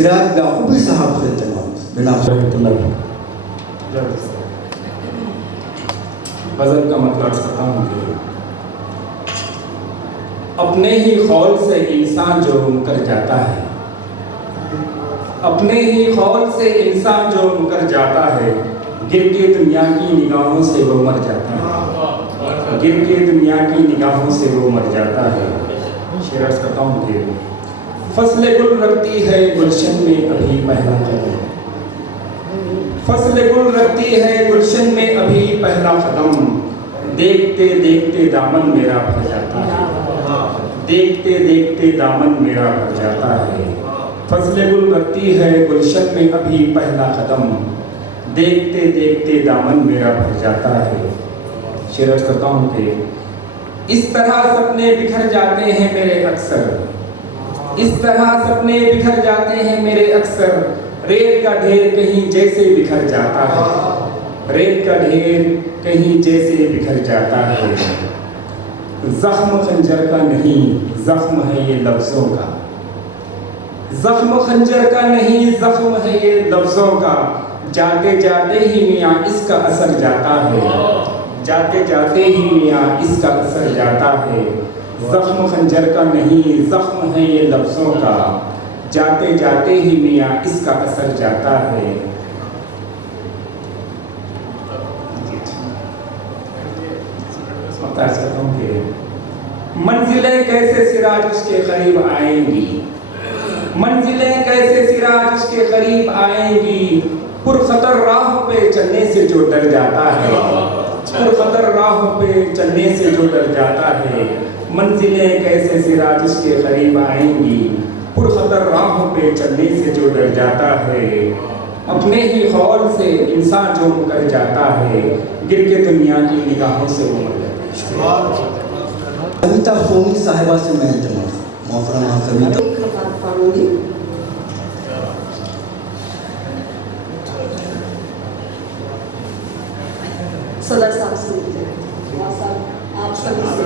फिराक याकूबी साहब से तमाम बिना गज़ल का मतलब करता हूँ कि अपने ही खौल से इंसान जो मुकर जाता है, अपने ही खौल से इंसान जो मुकर जाता है, गिर के दुनिया की निगाहों से वो मर जाता है, गिर के दुनिया की निगाहों से वो मर जाता है। शेर अर्ज़ करता हूँ कि फसले गुल रखती है गुलशन में अभी पहला कदम, फसले गुल रखती है गुलशन में अभी पहला कदम, देखते देखते दामन मेरा भर जाता है, देखते देखते दामन मेरा भर जाता है। फसले गुल रखती है गुलशन में अभी पहला कदम, देखते देखते दामन मेरा भर जाता है। शेर अर्ज़ करता हूँ कि इस तरह सपने बिखर जाते हैं मेरे अक्सर, इस तरह सपने बिखर जाते हैं मेरे अक्सर, रेत का ढेर कहीं जैसे बिखर जाता है, रेत का ढेर कहीं जैसे बिखर जाता है। जख्म खंजर का नहीं जख्म है ये लफ्ज़ों का, जख्म खंजर का नहीं जख्म है ये लफ्ज़ों का, जाते जाते ही मियाँ इसका असर जाता है, जाते जाते ही मियाँ इसका असर जाता है। जख्म खंजर का नहीं जख्म है ये लफ्ज़ों का, जाते जाते ही मियाँ इसका असर जाता है। मंजिलें कैसे सिराज उसके करीब आएंगी, मंजिलें कैसे सिराज उसके करीब आएंगी, पुरखतर राहों पे चलने से जो डर जाता है, पुरखतर राहों पे चलने से जो डर जाता है। मंजिलें कैसे सिराज उसके करीब आएंगी, पुरखतर राहों पे चलने से जो डर जाता है। अपने ही खौल से इंसान जो मुकर जाता है, गिर के दुनिया की निगाहों से वो मर जाता है। कविता सोनी साहिबा से मैं मोहतरमा कविता पढ़ूंगी। सदर साहब से मिलते हैं, आप सभी से।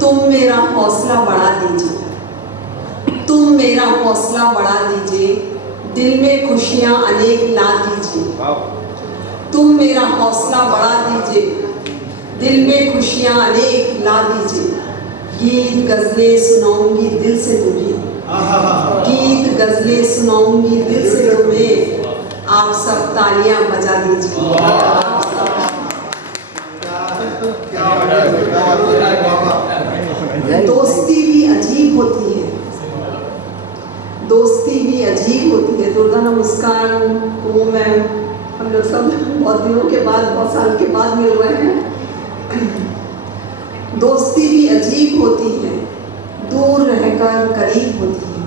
तुम मेरा हौसला बढ़ा दीजिए, तुम मेरा हौसला बढ़ा दीजिए, दिल में खुशियां अनेक ला दीजिए। तुम मेरा हौसला बढ़ा दीजिए, दिल में खुशियां अनेक ला दीजिए। गीत गज़लें सुनाऊंगी दिल से तुम्हें, गीत गज़लें सुनाऊंगी दिल से तुम्हें, आप सब तालियां बजा दीजिए। दोस्ती भी अजीब होती है, दोस्ती भी अजीब होती है। दुर्गा मुस्कान को मैं, हम लोग सब बहुत दिनों के बाद, बहुत साल के बाद मिल रहे हैं। दोस्ती भी अजीब होती है, दूर रहकर करीब होती है।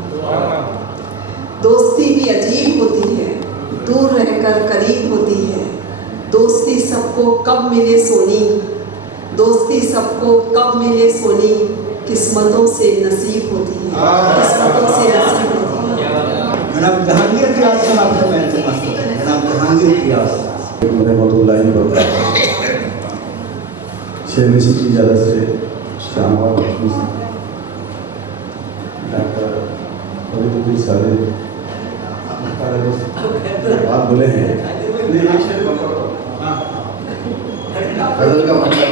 दोस्ती भी अजीब होती है, दूर रहकर करीब होती है। दोस्ती सबको कब मिले सोनी, दोस्ती सबको कब मिले सोनी, किस्मतों से नसीब होती है, किस्मतों से नसीब होती है। जनाब जहांगीर की आवाज़ आपसे मैं इल्तिमास करता हूं, जनाब जहांगीर की आवाज़ शेर नशीब की इजाज़त से शाहनवाज लक्ष्मी से डॉक्टर फरीदुद्दीन साले बात बोले हैं, गज़ल का मतलब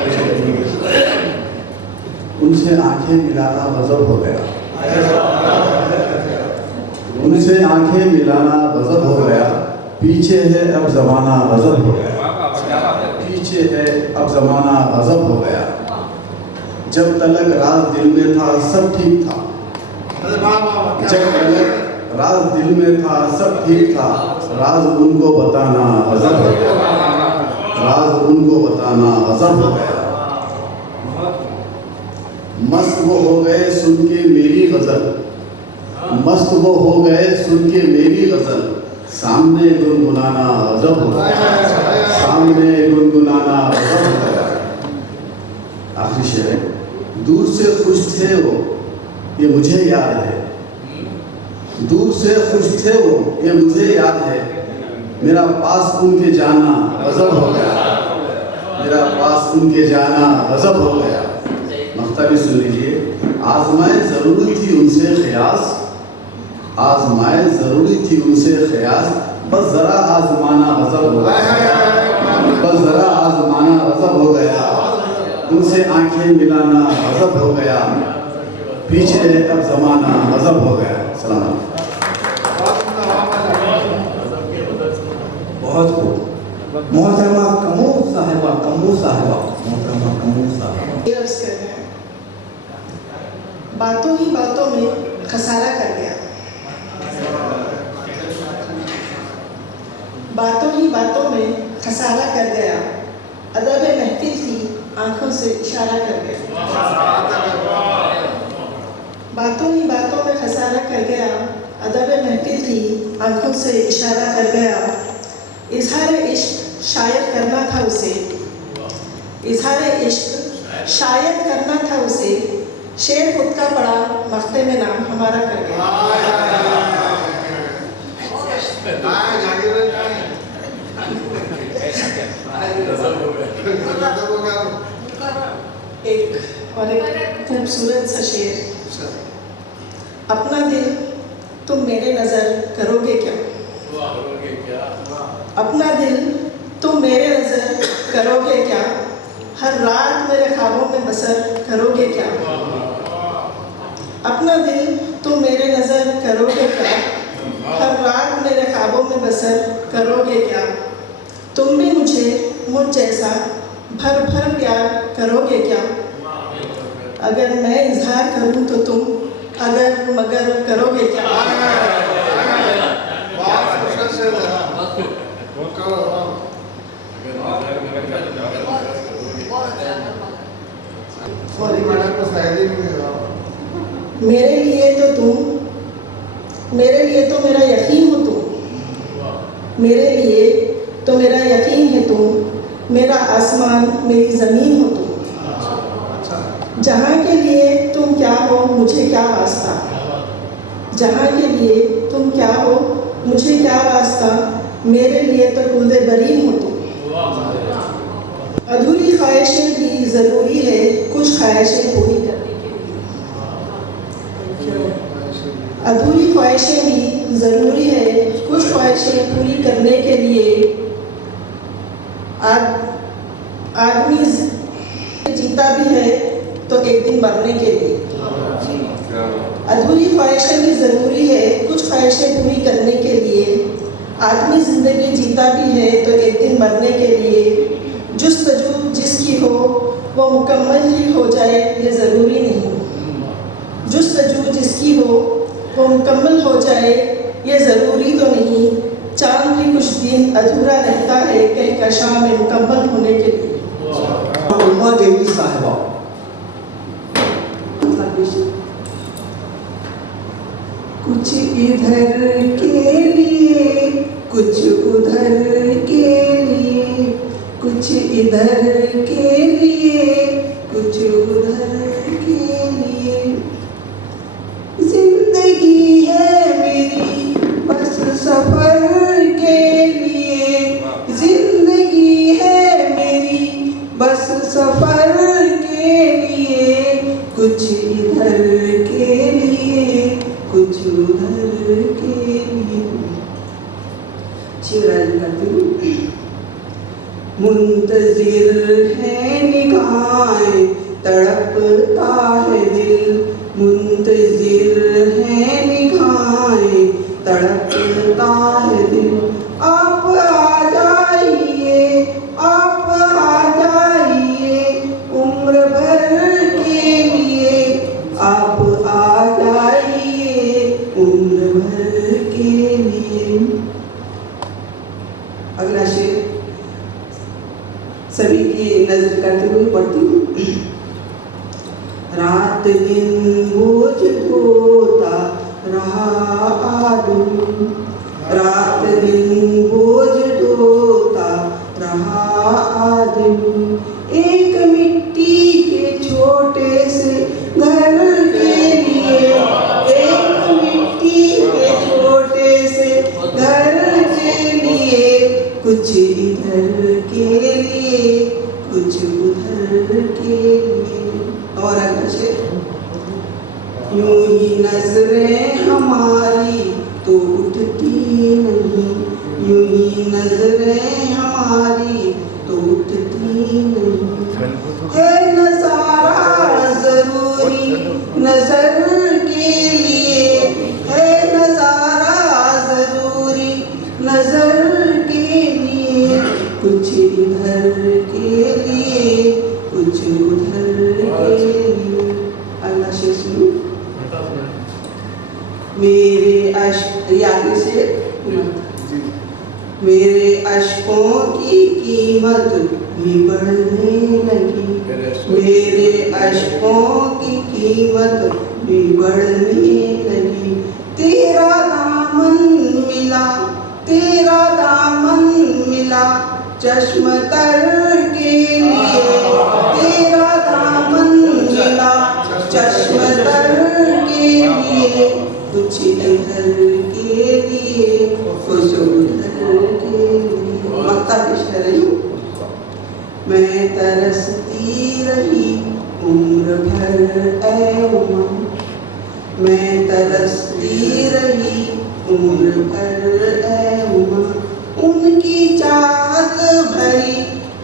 उनसे आंखें मिलाना गज़ब हो गया, उनसे आंखें मिलाना गज़ब हो गया, पीछे है अब ज़माना गज़ब हो गया, पीछे है अब ज़माना गज़ब हो गया। जब तलक राज दिल में था सब ठीक था, जब तलक राज दिल में था सब ठीक था, राज उनको बताना गज़ब हो गया, राज उनको बताना गज़ब हो गया। मस्त वो हो गए सुन के मेरी गज़ल, मस्त वो हो गए सुन के मेरी गज़ल, सामने गुनगुनाना गज़ब हो गया, सामने गुनगुनाना गज़ब हो गया। आखिरी शेर है, दूर से खुश थे वो ये मुझे याद है, दूर से खुश थे वो ये मुझे याद है, मेरा पास उनके जाना गज़ब हो गया, मेरा पास उनके जाना गज़ब हो गया। मख्ता भी सुन लीजिए। आजमाए ज़रूरी थी उनसे ख़यास, आजमाए ज़रूरी थी उनसे ख़यास, बस ज़रा आजमाना गज़ब हो गया, बस ज़रा आजमाना गज़ब हो गया, उनसे आंखें मिलाना गज़ब हो गया, पीछे है अब ज़माना गज़ब हो गया। सलाम। बहुत खूब। मोहतरमा कमूर साहिबा, मोहतरमा कमूर साहिबा। अर्ज कर रहे हैं, बातों ही बातों में खसारा कर गया, बातों ही बातों में खसारा कर गया, अदब महफिल की आंखों से इशारा कर गया, बातों ही बातों में खसारा कर गया, अदब महफिल की आंखों से इशारा कर गया। इजहार इश्क शायद करना था उसे, इजहार इश्क शायद करना था उसे, शेर खुद का पड़ा मख्ते में नाम हमारा कर गया। एक और एक खूबसूरत सा शेर, अपना दिल तुम मेरे नज़र करोगे क्या, अपना दिल तुम मेरे नज़र करोगे क्या, हर रात मेरे ख्वाबों में बसर करोगे क्या, अपना दिल तुम मेरे नज़र करोगे क्या, हर रात मेरे ख्वाबों में बसर करोगे क्या, तुम भी मुझ जैसा भर भर प्यार करोगे क्या, अगर मैं इजहार करूं तो तुम अगर मगर करोगे क्या। मेरे लिए तो मेरा यकीन हो तुम, मेरे लिए तो मेरा यकीन है तुम, मेरा आसमान मेरी ज़मीन हो तुम, जहाँ के लिए तुम क्या हो मुझे क्या वास्ता, जहाँ के लिए तुम क्या हो मुझे क्या वास्ता, मेरे लिए तो कुल्दे बरीन हो तुम। अधूरी ख्वाहिशें भी ज़रूरी है कुछ ख्वाहिशें पूरी करने के लिए, अधूरी ख्वाहिशें भी ज़रूरी है कुछ ख्वाहिशें पूरी करने के लिए, आदमी जीता भी है तो एक दिन मरने के लिए, अधूरी ख्वाहिशें भी ज़रूरी है कुछ ख्वाहिशें पूरी करने के लिए, आदमी ज़िंदगी जीता भी है तो एक दिन मरने के लिए, जुस्तजू जिसकी हो वो मुकम्मल ही हो जाए ये ज़रूरी नहीं, जुस्तजू जिसकी हो वो मुकम्मल हो जाए ये ज़रूरी तो नहीं, चाँद भी कुछ दिन अधूरा रहता है कहकशां में मुकम्मल होने के लिए। उमा देवी साहिबा। कुछ इधर के लिए कुछ उधर के लिए, कुछ इधर के लिए कुछ उधर के लिए, जिंदगी है मेरी बस सफर के लिए, जिंदगी है मेरी बस सफर के लिए, कुछ इधर के लिए कुछ उधर के लिए। शिवराज करती हूँ। मुंतजिर है निगाहें तड़पता है दिल, मुंतजिर है निगाहें तड़पता है दिल, आप आ जाइए आप आ जाइए उम्र भर के लिए, आप आ जाइए उम्र भर के लिए। अगला शेर सभी की नजर करते हुए पढ़ती हूँ। रात दिन बोझ ढोता रहा आदमी, रात दिन बोझ ढोता रहा आदमी, एक मिट्टी के छोटे से घर के लिए, एक मिट्टी के छोटे से घर के लिए, कुछ इधर के लिए कुछ उधर के लिए। और अगला शेर, नजरें हमारी तो उठती नहीं, यूं ही नजरें हमारी तो उठती नहीं। है नजारा जरूरी नजर के लिए, है नजारा जरूरी नजर के लिए, कुछ इधर के लिए कुछ उधर के लिए। अल्लाह से सुनो। मेरे अश्क याद से मेरे अश्कों की कीमत भी बढ़ने लगी, मेरे अश्कों की कीमत भी बढ़ने लगी। तेरा दामन मिला, तेरा दामन मिला चश्म तर के लिए, तेरा दामन मिला चश्म तर के लिए, कुछ इधर के लिए कुछ उधर के लिए। मक्ता पेश कर रही हूँ। मैं तरसती रही उम्र भर ऐ उमा, मैं तरसती रही उम्र भर ऐ उमा, उनकी चाहत भरी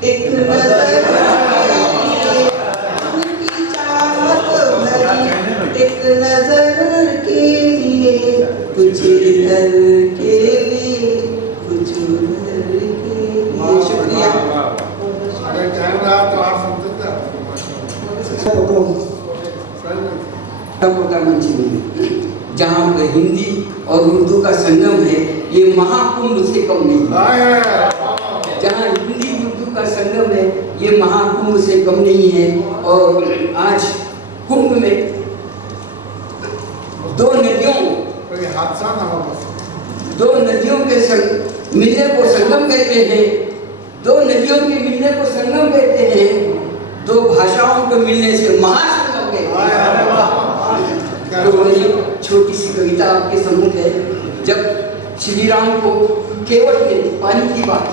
एक नजर के लिए, उनकी चाहत भरी एक नजर के लिए, कुछ इधर के लिए कुछ उधर के लिए। शुक्रिया। जहाँ पे हिंदी और उर्दू का संगम है, ये महाकुंभ से कम नहीं है। जहाँ हिंदी उर्दू का संगम है, ये महाकुंभ से कम नहीं है। और आज कुंभ में दो नदियों के मिलने को संगम कहते हैं, दो नदियों के मिलने को संगम कहते हैं, दो भाषाओं के मिलने से महासंगम कहते हैं। तो मेरी छोटी सी कविता आपके सम्मुख है। जब श्री राम को केवट ने पानी की बात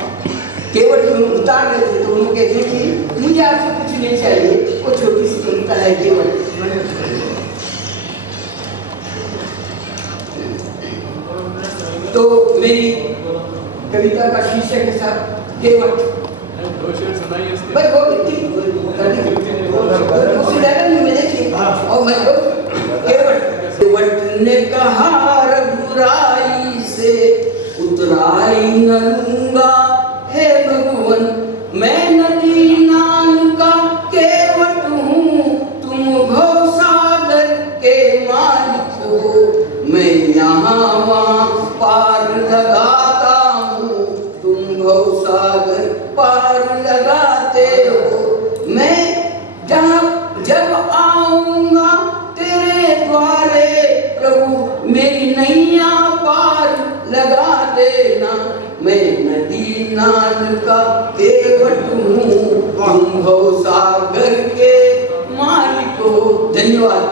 केवट में उतार रहे थे, तो उन्होंने कहते कि मुझे आपसे कुछ नहीं चाहिए। वो छोटी सी कविता है केवट। तो मेरी कविता का शीर्षक है साहब केवट। भाई वो केवट ने कहा रघुराई से उतराई न लूंगा, हे भगवन मैं नदी नाल का केवट हूँ, तुम भवसागर के मालिक हो। मैं यहाँ वहाँ पार लगाता हूँ, तुम भवसागर पार लगाते हो। मैं जब आऊंगा तेरे द्वारे प्रभु, मेरी नैया पार लगा देना। मैं नदी नाल का केवट हूँ, तुम भवसागर के मालिक हो। धन्यवाद।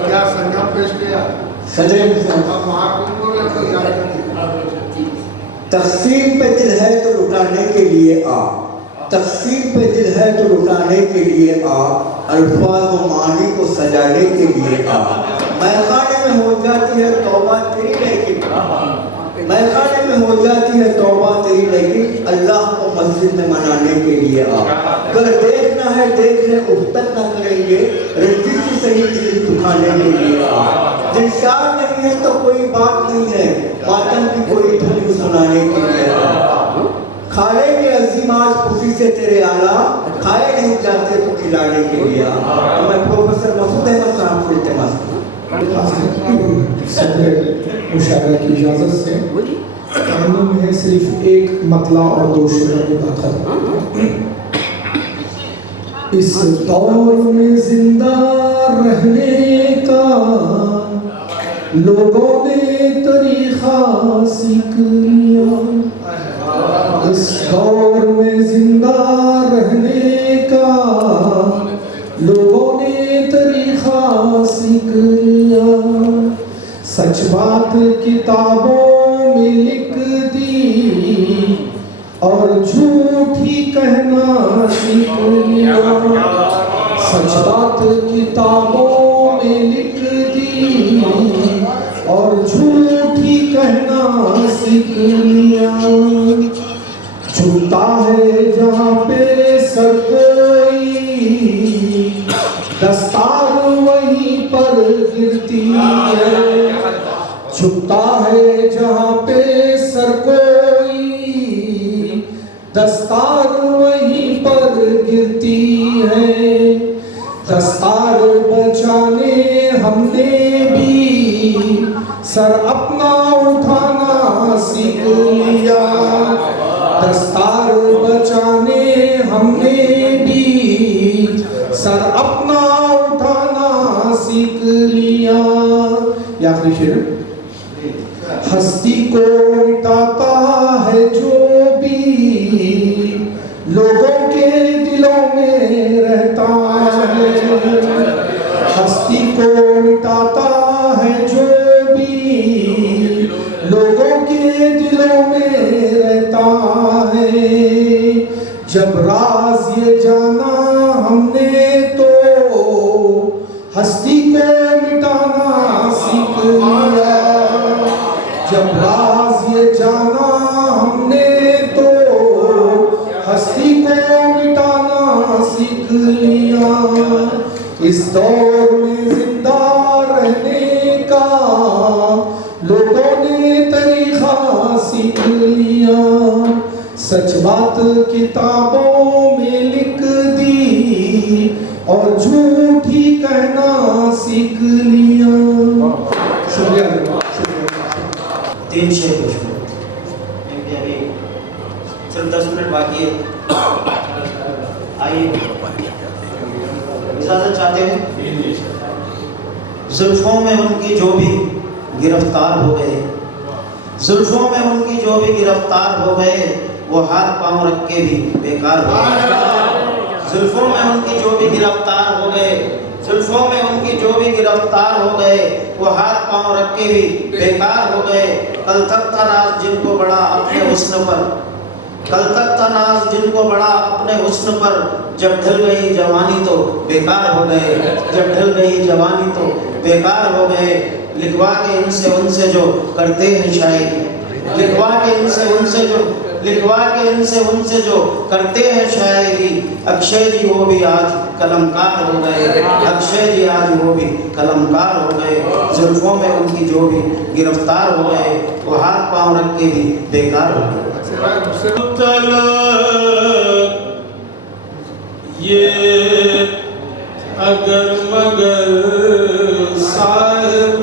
क्या संगम पेश किया। तकसीम पे दिल है तो लुटाने के लिए आ, तकसीम पे दिल है तो लुटाने के लिए आ, अल्फाज व मानी को सजाने के लिए आ। मैखाने में हो जाती है तौबा तेरी लेकिन, मैखाने में हो जाती है तौबा तेरी लेकिन, अल्लाह को मस्जिद में मनाने के लिए आ। अगर देखना है देख ले, उफ्तन न करेंगे, रंजिश की सही दिल दुखाने के लिए आ। दिलशाद नहीं है तो कोई बात नहीं है, मातम की कोई धुन सुनाने के लिए आ। खाए के अजीम आज खुशी से तेरे आला, खाए नहीं जाते तो खिलाने के लिए आ। तो मैं प्रोफेसर मसूद अहमद साहब को इल्तिमास मुशायरा की इजाज़त से कानून है सिर्फ एक मतला और दो शेरों की बात है। इस दौर में जिंदा रहने का लोगों ने तरीका सीख लिया, इस दौर में जिंदा रहने का लोगों ने तरीका सीख लिया। सच बात किताबों में लिख दी और झूठ ही कहना सीख लिया। सच बात किताबों में लिख दी और झूठी कहना सीख लिया। झूठा है जहाँ पे सर कोई, दस्तार वहीं पर गिरती है। झुकता है जहाँ पे सर कोई, दस्तार वहीं पर गिरती है। दस्तार बचाने हमने भी सर अपना उठाना सीख लिया। दस्तार बचाने हमने भी सर अपना उठाना सीख लिया। या आखिरी शेर, हस्ती को मिटाता है जो भी लोगों के दिलों में रहता है। हस्ती को मिटाता है जो भी लोगों के दिलों में रहता है। जब राज ये जाना हमने तो हस्ती को मिटाना सीख लिया। जब राज ये जाना हमने तो हस्ती को मिटाना सीख लिया। इस दौर में जिंदा रहने का लोगों ने तरीका सीख लिया। सच बात किताबों में लिख दी और झूठी कहना सीख लिया। शुक्रिया। 3 शेर क्योंकि अभी सिर्फ 10 मिनट बाकी है। आइए इजाज़त चाहते हैं। जुल्फों में उनकी जो भी गिरफ्तार हो गए, जुल्फों में उनकी जो भी गिरफ्तार हो गए, वो हाथ पांव रख के भी बेकार हो गए। जुल्फों में उनकी जो भी गिरफ्तार हो गए, जुल्फों में उनकी जो भी गिरफ्तार हो गए, वो हाथ पांव रख के भी बेकार हो गए। कल तक था नाज जिनको बड़ा अपने हुस्न पर, कल तक था नाज जिनको बड़ा अपने हुस्न पर, जब ढल गई जवानी तो बेकार हो गए। जब ढल गई जवानी तो बेकार हो गए। लिखवा के इनसे उनसे जो करते हैं शायरी, लिखवा के इनसे उनसे जो, लिखवा के इनसे उनसे जो करते हैं शायरी। अक्षय जी वो भी आज कलमकार हो गए, अक्षय जी आज वो भी कलमकार हो गए। जुल्फों में उनकी जो भी गिरफ्तार हो गए, वो हाथ पांव रख के भी बेकार हो गए। ये अगर मगर साहिब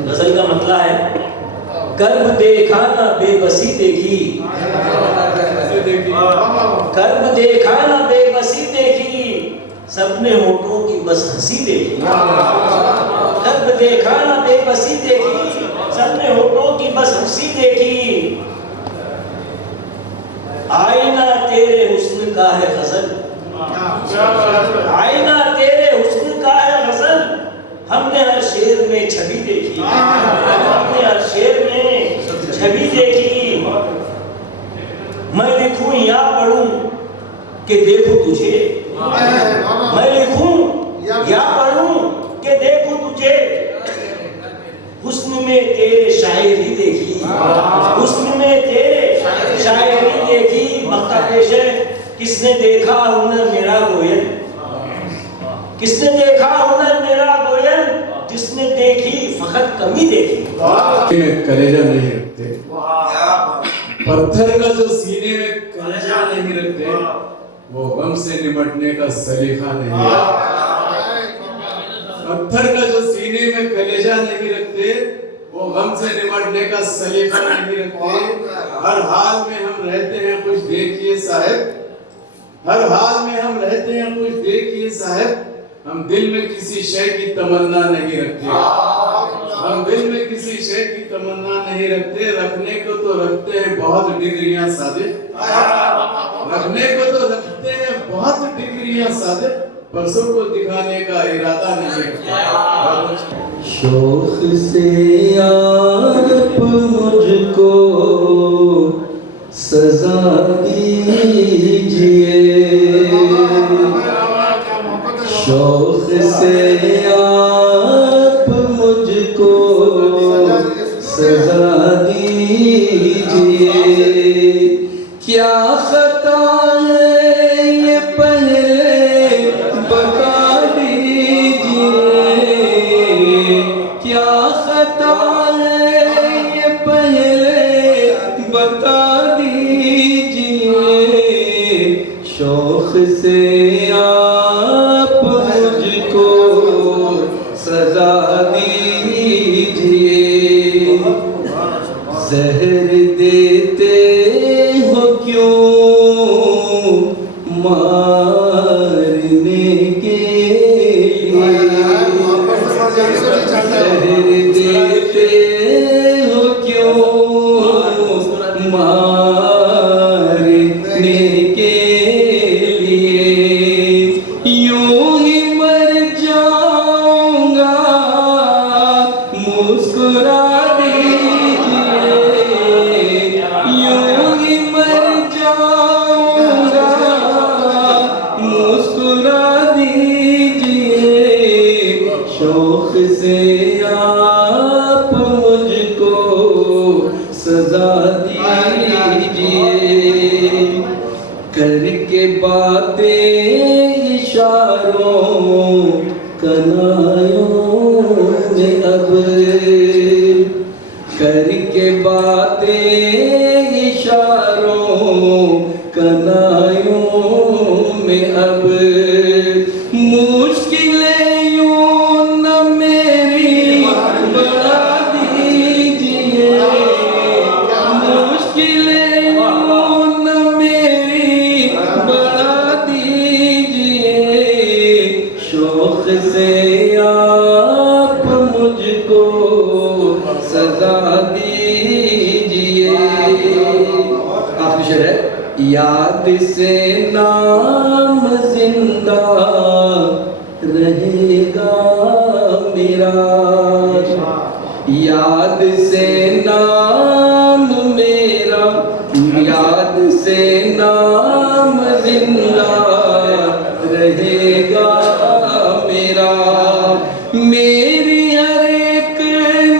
गजल का मतलब है कर्ब देखा ना बेबसी देखी, देखी, कर्म देखा ना बेबसी देखी, सबने होठों की बस हंसी देखी। कर्म देखा ना बेबसी देखी, सबने होठों की बस हंसी देखी। आईना तेरे हुस्न का है गजल, आईना तेरे हुस्न का है गजल, हमने हर शेर में छवि देखी, हमने हर शेर में छवि देखी। मैं लिखूं या पढ़ूं कि देखूं तुझे, मैं लिखूं या पढ़ूं कि देखूं तुझे, हुस्न में तेरे शायरी देखी, हुस्न में तेरे शायरी देखी। मक्का पेश है, किसने देखा हुनर मेरा गोयल, किसने देखा हुनर मेरा गोयल, जिसने देखी फकत कमी देखी। कलेजा नहीं रखते, पत्थर का जो सीने में कलेजा नहीं रखते, वो गम से निपटने का सलीका नहीं है। पत्थर का जो सीने में कलेजा नहीं रखते, वो गम से निपटने का सलीका नहीं रखते। हर हाल में हम रहते हैं कुछ देखिए साहब, हर हाल में हम रहते हैं कुछ देखिए साहब, हम दिल में किसी शय की तमन्ना नहीं रखते, हम दिल में किसी शय की तमन्ना नहीं रखते। रखने को तो रखते हैं बहुत डिग्रियां सादिक, रखने को तो रखते हैं बहुत डिग्रियां सादिक, पर सबको दिखाने का इरादा नहीं रखते। शौक से आप मुझको सजा दीजिए, शौक से आप मुझको सजा दीजिए। क्या खता है ये पहले बता दीजिए, क्या खता है ये पहले बता दीजिए। शौक से आप मुझको सजा दीजिए। जहर देते हो क्यों मारने के लिए, जहर देते हो क्यों मारने के लिए। यूं ही मर जाऊंगा मुस्कुरा दीजिए, यूं ही मर जाऊंगा मुस्कुरा दीजिए। शौक से आप मुझको सजा दीजिए। करके बातें इशारों कनायों में अब, करके बातें इशारों कनायों में अब। मुश्किलें यूं न मेरी बढ़ा दीजिए, मुश्किलें यूं न मेरी बढ़ा दीजिए। शौक से आप मुझको सजा दीजिए। आखिरी शेर है, याद से नाम जिंदा रहेगा मेरा, याद से नाम मेरा, याद से नाम जिंदा रहेगा मेरा। मेरी हर एक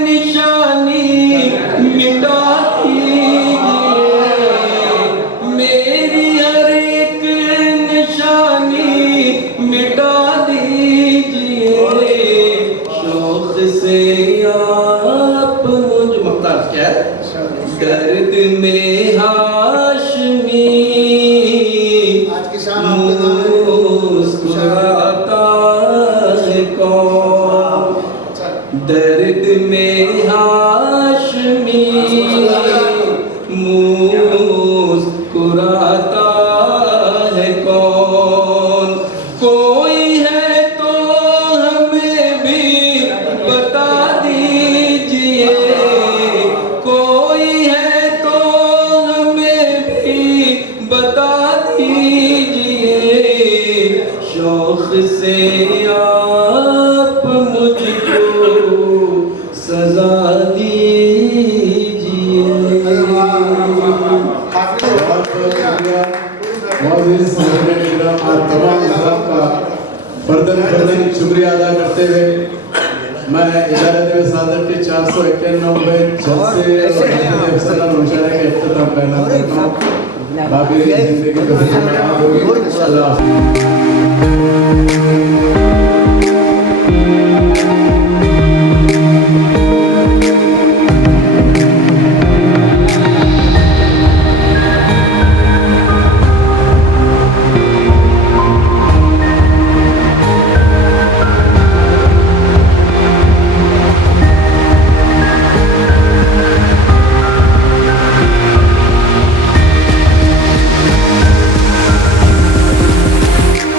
निशानी मिटा दीजिए, मेरी हर एक निशानी मिटा दीजिए। शौक से आप मुझ मक्ता क्या है? दर्द में हाशमी मुस्कुराता है कौन, दर्द में हाशमी मुस्कुराता शुक्रिया अदा करते हुए मैं इजारत वसादत के 491वें जलसे मुशायरे के इख्तिताम का ऐलान करता हूँ। बाकी जिंदगी